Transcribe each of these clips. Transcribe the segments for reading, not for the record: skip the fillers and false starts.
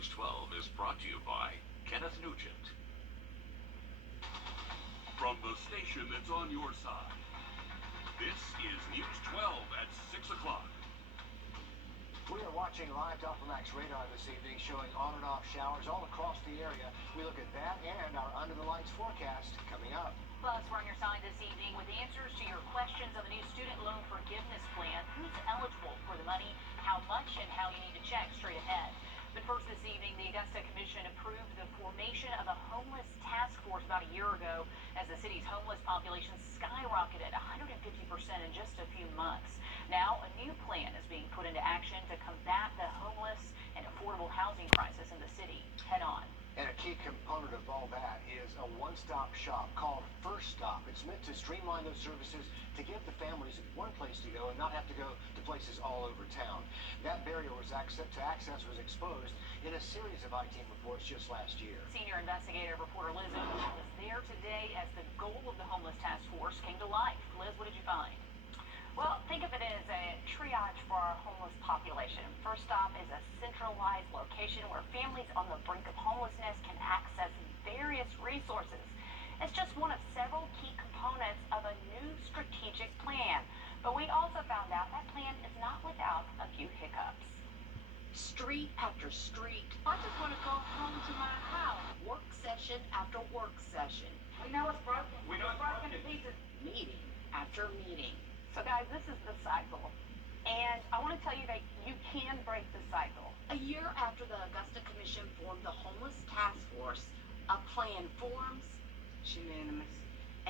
News 12 is brought to you by Kenneth Nugent. From the station that's on your side, this is News 12 at 6 o'clock. We are watching live Doppelmax radar this evening, showing on and off showers all across the area. We look at that and our under the lights forecast coming up. Plus, we're on your side this evening with answers to your questions of a new student loan forgiveness plan. Who's eligible for the money, how much, and how you need to check straight ahead. But first this evening, the Augusta Commission approved the formation of a homeless task force about a year ago as the city's homeless population skyrocketed 150% in just a few months. Now, a new plan is being put into action to combat the homeless and affordable housing crisis in the city head on. And a key component of all that is a one-stop shop called First Stop. It's meant to streamline those services to give the families one place to go and not have to go to places all over town. That barrier was access was exposed in a series of IT reports just last year. Senior investigative reporter Liz was there today as the goal of the homeless task force came to life. Liz, what did you find? Well, think of it as a triage for our homeless population. First Stop is a centralized location where families on the brink of homelessness can access various resources. It's just one of several key components of a new strategic plan. But we also found out that plan is not without a few hiccups. Street after street. I just want to go home to my house. Work session after work session. We know it's broken. We know it's broken to pieces. Meeting after meeting. So guys, this is the cycle. And I want to tell you that you can break the cycle. A year after the Augusta Commission formed the Homeless Task Force, a plan forms, it's unanimous,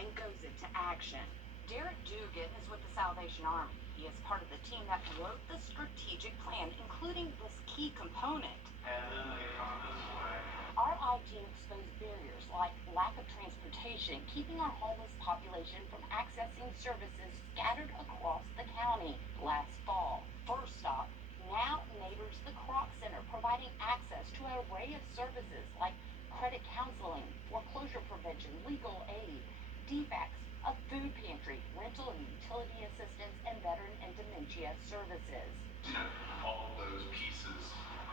and goes into action. Derek Dugan is with the Salvation Army. He is part of the team that wrote the strategic plan, including this key component. And then they come this way. Our team exposed barriers like lack of transportation, keeping our homeless population from accessing services scattered across the county last fall. First Stop now neighbors the Croc Center, providing access to an array of services like credit counseling, foreclosure prevention, legal aid, DFACs, a food pantry, rental and utility assistance, and veteran and dementia services. You know, all of those pieces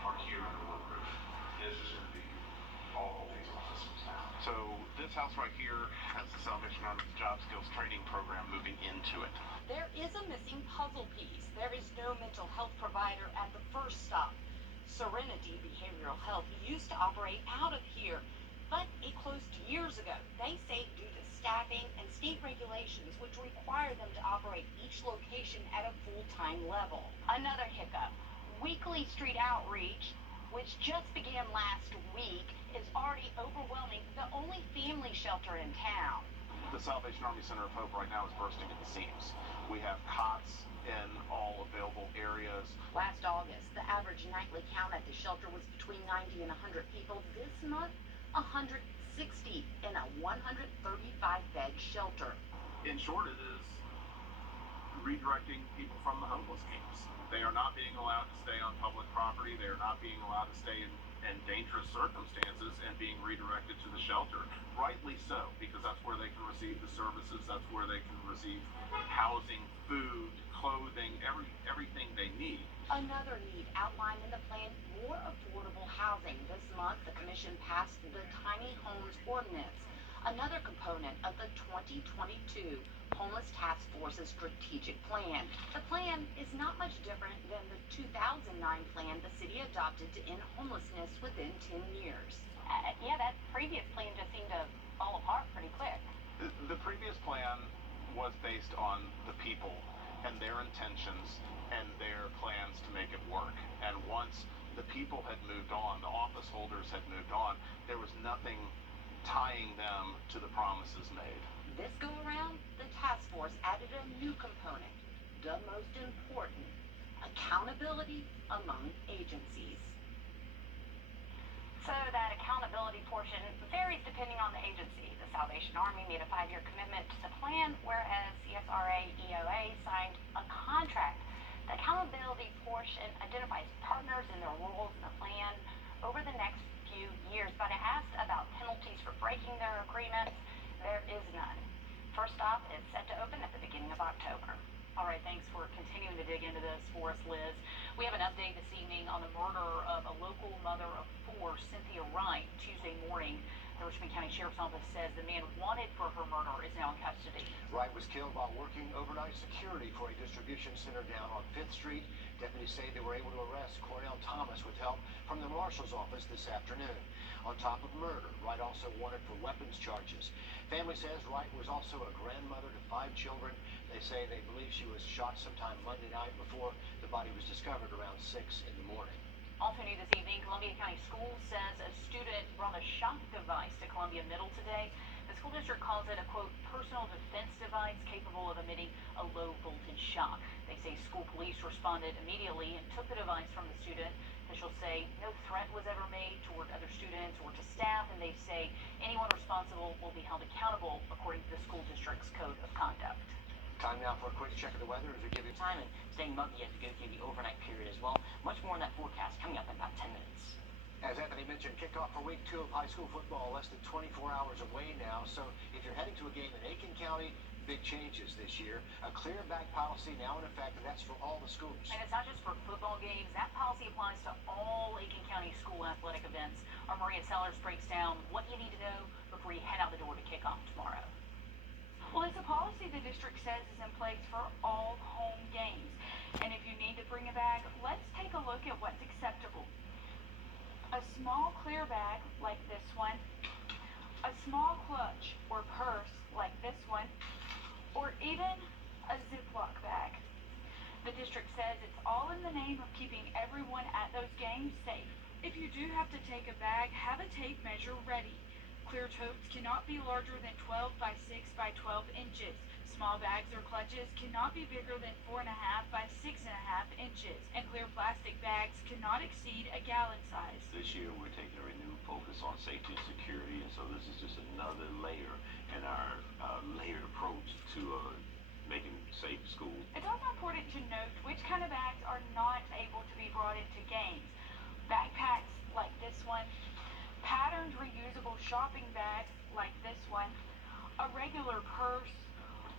are here under one roof. This is going to be all these offices now. So this house right here has the Salvation Army Job Skills Training Program moving into it. There is a missing puzzle piece. There is no mental health provider at the First Stop. Serenity Behavioral Health used to operate out of here, but it closed years ago. They say due to staffing and state regulations which require them to operate each location at a full-time level. Another hiccup, weekly street outreach, which just began last week, is already overwhelming the only family shelter in town. The Salvation Army Center of Hope right now is bursting at the seams. We have cots in all available areas. Last August, the average nightly count at the shelter was between 90 and 100 people. This month, 160 in a 135-bed shelter. In short, it is redirecting people from the homeless camps. They are not being allowed to stay on public property. They are not being allowed to stay in dangerous circumstances and being redirected to the shelter. Rightly so, because that's where they can receive the services, that's where they can receive housing, food, clothing, everything they need. Another need outlined in the plan, more affordable housing. This month, the Commission passed the Tiny Homes Ordinance, another component of the 2022 Homeless Task Force's strategic plan. The plan is not much different than the 2009 plan the city adopted to end homelessness within 10 years. Yeah, that previous plan just seemed to fall apart pretty quick. The previous plan was based on the people and their intentions and their plans to make it work. And once the people had moved on, the office holders had moved on, there was nothing tying them to the promises made. This go around, the task force added a new component, the most important, accountability among agencies. So that accountability portion varies depending on the agency. The Salvation Army made a 5-year commitment to the plan, whereas CSRA EOA signed a contract. The accountability portion identifies partners and their roles in the plan over the next few years, but it asks about penalties for breaking their agreements. There is none. First Stop is set to open at the beginning of October. All right, thanks for continuing to dig into this for us, Liz. We have an update this evening on the murder of a local mother of 4 Cynthia Wright Tuesday morning. The Richmond County Sheriff's Office says the man wanted for her murder is now in custody. Wright was killed while working overnight security for a distribution center down on 5th Street. Deputies say they were able to arrest Cornell Thomas with help from the marshal's office this afternoon. On top of murder, Wright also wanted for weapons charges. Family says Wright was also a grandmother to 5 children. They say they believe she was shot sometime Monday night before the body was discovered around 6 in the morning. Also new this evening, Columbia County Schools says a student brought a shock device to Columbia Middle today. The school district calls it a, quote, personal defense device capable of emitting a low voltage shock. They say school police responded immediately and took the device from the student. Officials say no threat was ever made toward other students or to staff, and they say anyone responsible will be held accountable according to the school district's code of conduct. Time now for a quick check of the weather as we give you time and staying muggy as we go through the overnight period as well. Much more in that forecast coming up in about 10 minutes. As Anthony mentioned, kickoff for week 2 of high school football less than 24 hours away now. So if you're heading to a game in Aiken County, big changes this year. A clear back policy now in effect, and that's for all the schools. And it's not just for football games. That policy applies to all Aiken County school athletic events. Our Maria Sellers breaks down what you need to know before you head out the door to kick off tomorrow. Well, it's a policy the district says is in place for all home games. And if you need to bring a bag, let's take a look at what's acceptable. A small clear bag like this one, a small clutch or purse like this one, or even a Ziploc bag. The district says it's all in the name of keeping everyone at those games safe. If you do have to take a bag, have a tape measure ready. Clear totes cannot be larger than 12 by 6 by 12 inches. Small bags or clutches cannot be bigger than 4.5 by 6.5 inches. And clear plastic bags cannot exceed a gallon size. This year we're taking a renewed focus on safety and security, and so this is just another layer in our layered approach to making safe school. It's also important to note which kind of bags are not able to be brought into games. Backpacks like this one, patterned reusable shopping bags like this one, a regular purse,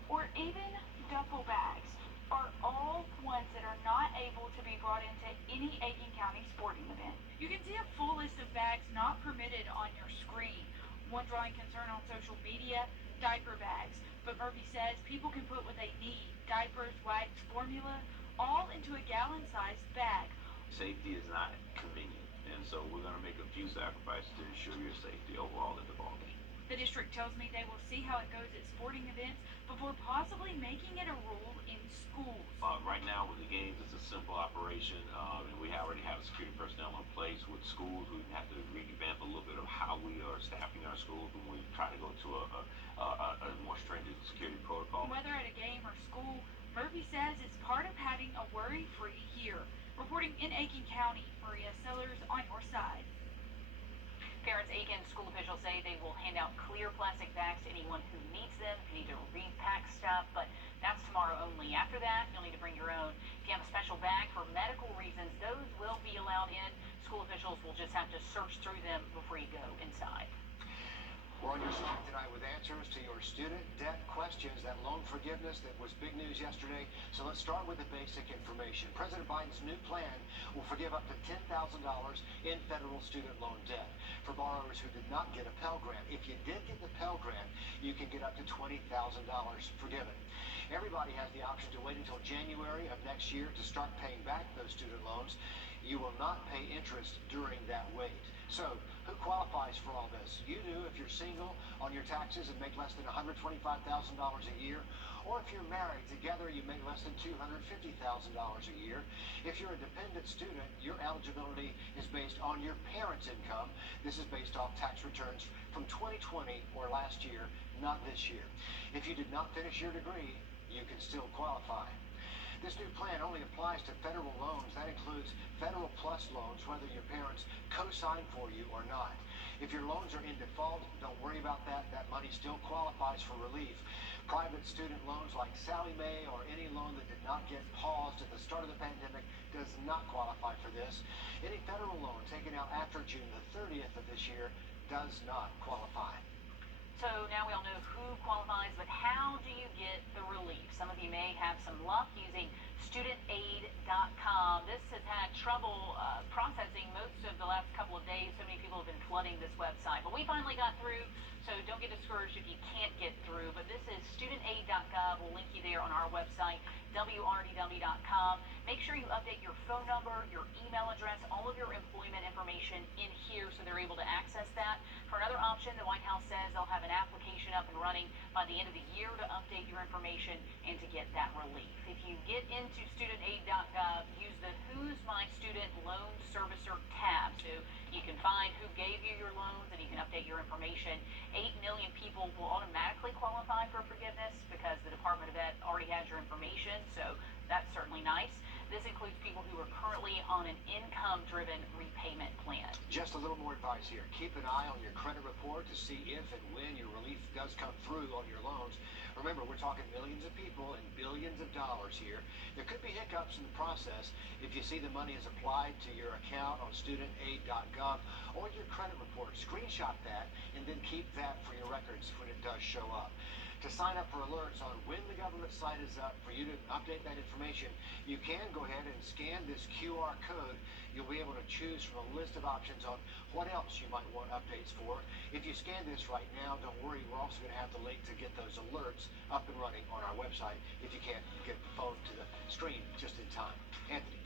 or even duffel bags are all ones that are not able to be brought into any Aiken County sporting event. You can see a full list of bags not permitted on your screen. One drawing concern on social media, diaper bags. But Murphy says people can put what they need, diapers, wipes, formula, all into a gallon-sized bag. Safety is not convenient, and so we're going to make a few sacrifices to ensure your safety overall at the ballgame. The district tells me they will see how it goes at sporting events before possibly making it a rule in schools. Right now with the games, it's a simple operation, and we already have security personnel in place. With schools, we have to revamp a little bit of how we are staffing our schools when we try to go to a more stringent security protocol. Whether at a game or school, Murphy says it's part of having a worry-free year. Reporting in Aiken County, Maria Sellers on your side. Parents Aiken school officials say they will hand out clear plastic bags to anyone who needs them, if you need to repack stuff, but that's tomorrow only. After that, you'll need to bring your own. If you have a special bag for medical reasons, those will be allowed in. School officials will just have to search through them before you go inside. We're on your side tonight with answers to your student debt questions, that loan forgiveness that was big news yesterday. So let's start with the basic information. President Biden's new plan will forgive up to $10,000 in federal student loan debt for borrowers who did not get a Pell Grant. If you did get the Pell Grant, you can get up to $20,000 forgiven. Everybody has the option to wait until January of next year to start paying back those student loans. You will not pay interest during that wait. So, who qualifies for all this? You do if you're single on your taxes and make less than $125,000 a year, or if you're married together, you make less than $250,000 a year. If you're a dependent student, your eligibility is based on your parents' income. This is based off tax returns from 2020 or last year, not this year. If you did not finish your degree, you can still qualify. This new plan only applies to federal loans. That includes Federal Plus loans, whether your parents co-sign for you or not. If your loans are in default, don't worry about that. That money still qualifies for relief. Private student loans like Sallie Mae or any loan that did not get paused at the start of the pandemic does not qualify for this. Any federal loan taken out after June the 30th of this year does not qualify. So now we all know who qualifies, but how do you get the relief? Some of you may have some luck using studentaid.com. This has had trouble processing most of the last couple of days. delays. So many people have been flooding this website. But we finally got through, so don't get discouraged if you can't get through. But this is studentaid.gov. We'll link you there on our website, wrdw.com. Make sure you update your phone number, your email address, all of your employment information in here so they're able to access that. For another option, the White House says they'll have an application up and running by the end of the year to update your information and to get that relief. If you get into studentaid.gov, use the Who's My Student Loan Servicer tab so you can find who gave you your loans and you can update your information. 8 million people will automatically qualify for forgiveness because the Department of Ed already has your information, so that's certainly nice. This includes people who are currently on an income-driven repayment plan. Just a little more advice here. Keep an eye on your credit report to see if and when your relief does come through on your loans. Remember, we're talking millions of people and billions of dollars here. There could be hiccups in the process if you see the money is applied to your account on studentaid.gov or your credit report. Screenshot that and then keep that for your records when it does show up. To sign up for alerts on when the government site is up for you to update that information, you can go ahead and scan this QR code. You'll be able to choose from a list of options on what else you might want updates for. If you scan this right now, don't worry, we're also going to have the link to get those alerts up and running on our website if you can't get the phone to the screen just in time. Anthony.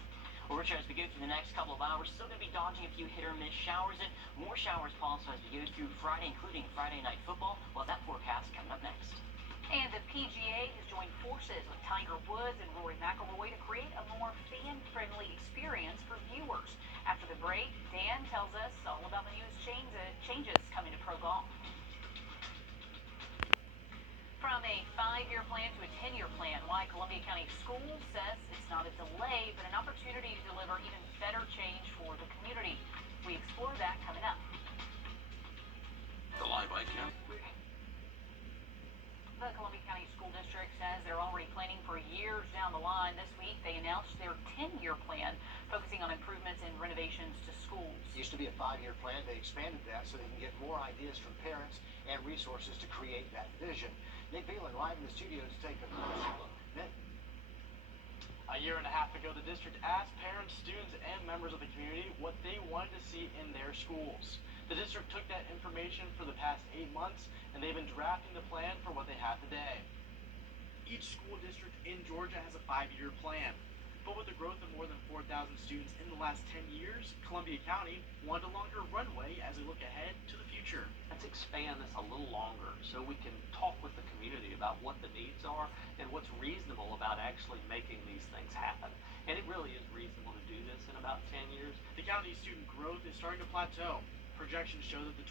Well, Richard, as we go through the next couple of hours, still going to be dodging a few hit or miss showers and more showers also as we go through Friday, including Friday night football. We'll have that forecast coming up next. And the PGA has joined forces with Tiger Woods and Rory McIlroy to create a more fan-friendly experience for viewers. After the break, Dan tells us all about the newest changes coming to pro golf. From a 5-year plan to a 10-year plan, why Columbia County Schools says it's not a delay, but an opportunity to deliver even better change for the community. We explore that coming up. The Live Icon. The Columbia County School District says they're already planning for years down the line. This week, they announced their 10-year plan, focusing on improvements and renovations to schools. It used to be a 5-year plan. They expanded that so they can get more ideas from parents and resources to create that vision. Nick Beelan live in the studio to take a closer look. Nick. A year and a half ago, the district asked parents, students, and members of the community what they wanted to see in their schools. The district took that information for the past 8 months, and they've been drafting the plan for what they have today. Each school district in Georgia has a 5-year plan, but with the growth of more than 4,000 students in the last 10 years, Columbia County wanted a longer runway as they look ahead to the future. Let's expand this a little longer so we can talk with the community about what the needs are and what's reasonable about actually making these things happen. And it really is reasonable to do this in about 10 years. The county's student growth is starting to plateau. Projections show that the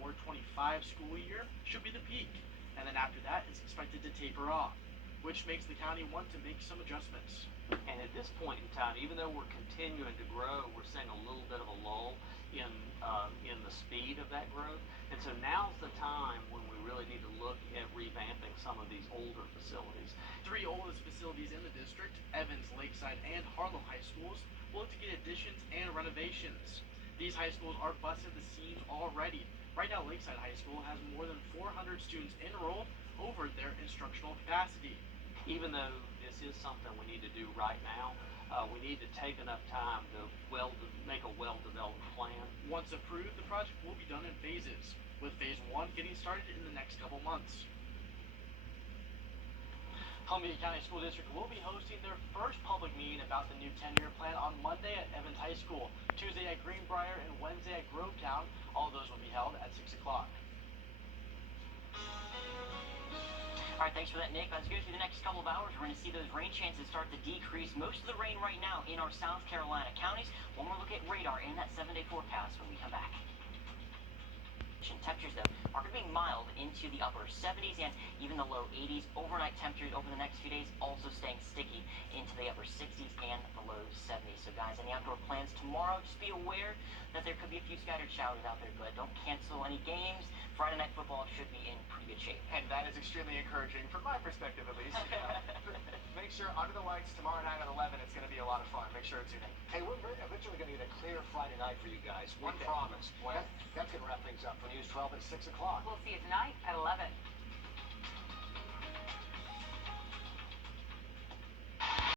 2024-25 school year should be the peak, and then after that it's expected to taper off, which makes the county want to make some adjustments. And at this point in time, even though we're continuing to grow, we're seeing a little bit of a lull in the speed of that growth. And so now's the time when we really need to look at revamping some of these older facilities. 3 oldest facilities in the district, Evans, Lakeside, and Harlow High Schools, will look to get additions and renovations. These high schools are busting the seams already. Right now, Lakeside High School has more than 400 students enrolled over their instructional capacity. Even though this is something we need to do right now, we need to take enough time to make a well-developed plan. Once approved, the project will be done in phases, with phase 1 getting started in the next couple months. Columbia County School District will be hosting their first public meeting about the new 10-year plan on Monday at Evans High School, Tuesday at Greenbrier, and Wednesday at Grovetown. All of those will be held at 6 o'clock. All right, thanks for that, Nick. As we go through the next couple of hours, we're going to see those rain chances start to decrease. Most of the rain right now in our South Carolina counties. One more look at radar in that 7-day forecast when we come back. Temperatures, though, are going to be mild into the upper 70s and even the low 80s. Overnight temperatures over the next few days also staying sticky into the upper 60s and the low 70s. So, guys, any outdoor plans tomorrow, just be aware that there could be a few scattered showers out there, but don't cancel any games. Friday night football should be in pretty good shape. And that is extremely encouraging from my perspective, at least. Make sure under the lights tomorrow night at 11, it's going to be a lot of fun. Make sure it's in. Hey, we're eventually going to get a clear Friday night for you guys. We promise. That's going to wrap things up for News 12 at 6 o'clock. We'll see you tonight at 11.